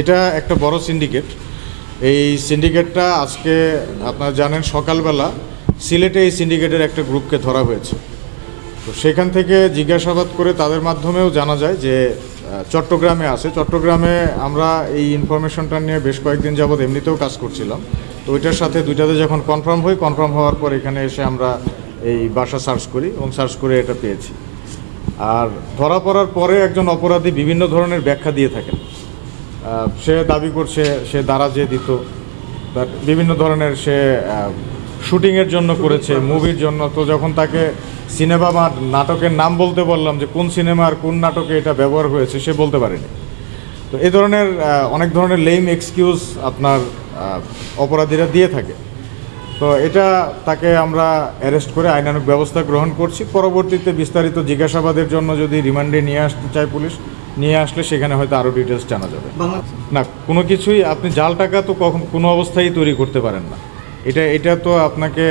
এটা একটা বড় সিন্ডিকেট। এই সিন্ডিকেটটা আজকে আপনারা জানেন সকালবেলা সিলেটে এই সিন্ডিকেটের একটা গ্রুপকে ধরা হয়েছে। তো সেখান থেকে জিজ্ঞাসাবাদ করে তাদের মাধ্যমেও জানা যায় যে চট্টগ্রামে আছে। চট্টগ্রামে আমরা এই ইনফরমেশনটা নিয়ে বেশ কয়েকদিন যাবৎ এমনিতেও কাজ করছিলাম। তো ওইটার সাথে দুইটাতে যখন কনফার্ম হওয়ার পর এখানে এসে আমরা এই বাসা সার্চ করি এবং সার্চ করে এটা পেয়েছি। আর ধরা পড়ার পরে একজন অপরাধী বিভিন্ন ধরনের ব্যাখ্যা দিয়ে থাকেন। সে দাবি করছে সে দারাজে দিত, তার বিভিন্ন ধরনের সে শুটিংয়ের জন্য করেছে, মুভির জন্য। তো যখন তাকে সিনেমা বা নাটকের নাম বলতে বললাম যে কোন সিনেমার কোন নাটকে এটা ব্যবহার হয়েছে, সে বলতে পারেনি। তো এই ধরনের অনেক ধরনের লেম এক্সকিউজ আপনার অপরাধীরা দিয়ে থাকে। তো এটা তাকে আমরা অ্যারেস্ট করে আইনানুগ ব্যবস্থা গ্রহণ করছি। পরবর্তীতে বিস্তারিত জিজ্ঞাসাবাদের জন্য যদি রিমান্ডে নিয়ে আসতে চায় পুলিশ, নিয়ে আসলে সেখানে হয়তো আরও ডিটেলস জানা যাবে। না, কোনো কিছুই আপনি জাল টাকা তো কোনো অবস্থায় তৈরি করতে পারেন না। এটা তো আপনাকে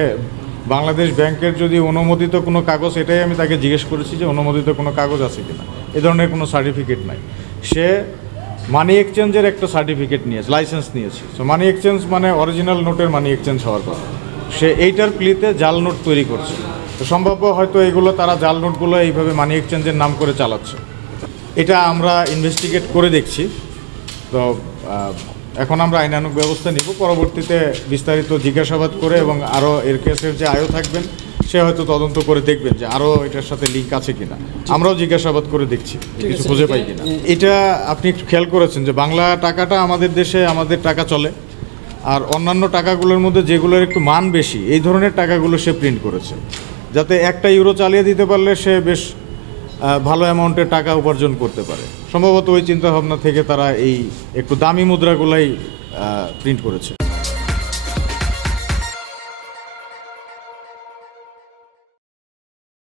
বাংলাদেশ ব্যাংকের যদি অনুমোদিত কোনো কাগজ, এটাই আমি তাকে জিজ্ঞেস করেছি যে অনুমোদিত কোনো কাগজ আছে কিনা। এ ধরনের কোনো সার্টিফিকেট নাই। সে মানি এক্সচেঞ্জের একটা সার্টিফিকেট নিয়েছে, লাইসেন্স নিয়েছে। সো মানি এক্সচেঞ্জ মানে অরিজিনাল নোটের মানি এক্সচেঞ্জ হওয়ার পর সে এইটার প্লিতে জাল নোট তৈরি করছে। তো সম্ভাব্য হয়তো এগুলো তারা জাল নোটগুলো এইভাবে মানি এক্সচেঞ্জের নাম করে চালাচ্ছে। এটা আমরা ইনভেস্টিগেট করে দেখছি। তো এখন আমরা আইনানুগ ব্যবস্থা নিব। পরবর্তীতে বিস্তারিত জিজ্ঞাসাবাদ করে এবং আরও এর কেসের যে আয়ও থাকবেন সে হয়তো তদন্ত করে দেখবেন যে আরও এটার সাথে লিঙ্ক আছে কিনা। আমরাও জিজ্ঞাসাবাদ করে দেখছি কিছু খুঁজে পাই কিনা। এটা আপনি একটু খেয়াল করেছেন যে বাংলা টাকাটা আমাদের দেশে আমাদের টাকা চলে, আর অন্যান্য টাকাগুলোর মধ্যে যেগুলোর একটু মান বেশি এই ধরনের টাকাগুলো সে প্রিন্ট করেছে, যাতে একটা ইউরো চালিয়ে দিতে পারলে সে বেশ ভালো অ্যামাউন্টের টাকা উপার্জন করতে পারে। সম্ভবত ওই চিন্তাভাবনা থেকে তারা এই একটু দামি মুদ্রাগুলাই প্রিন্ট করেছে।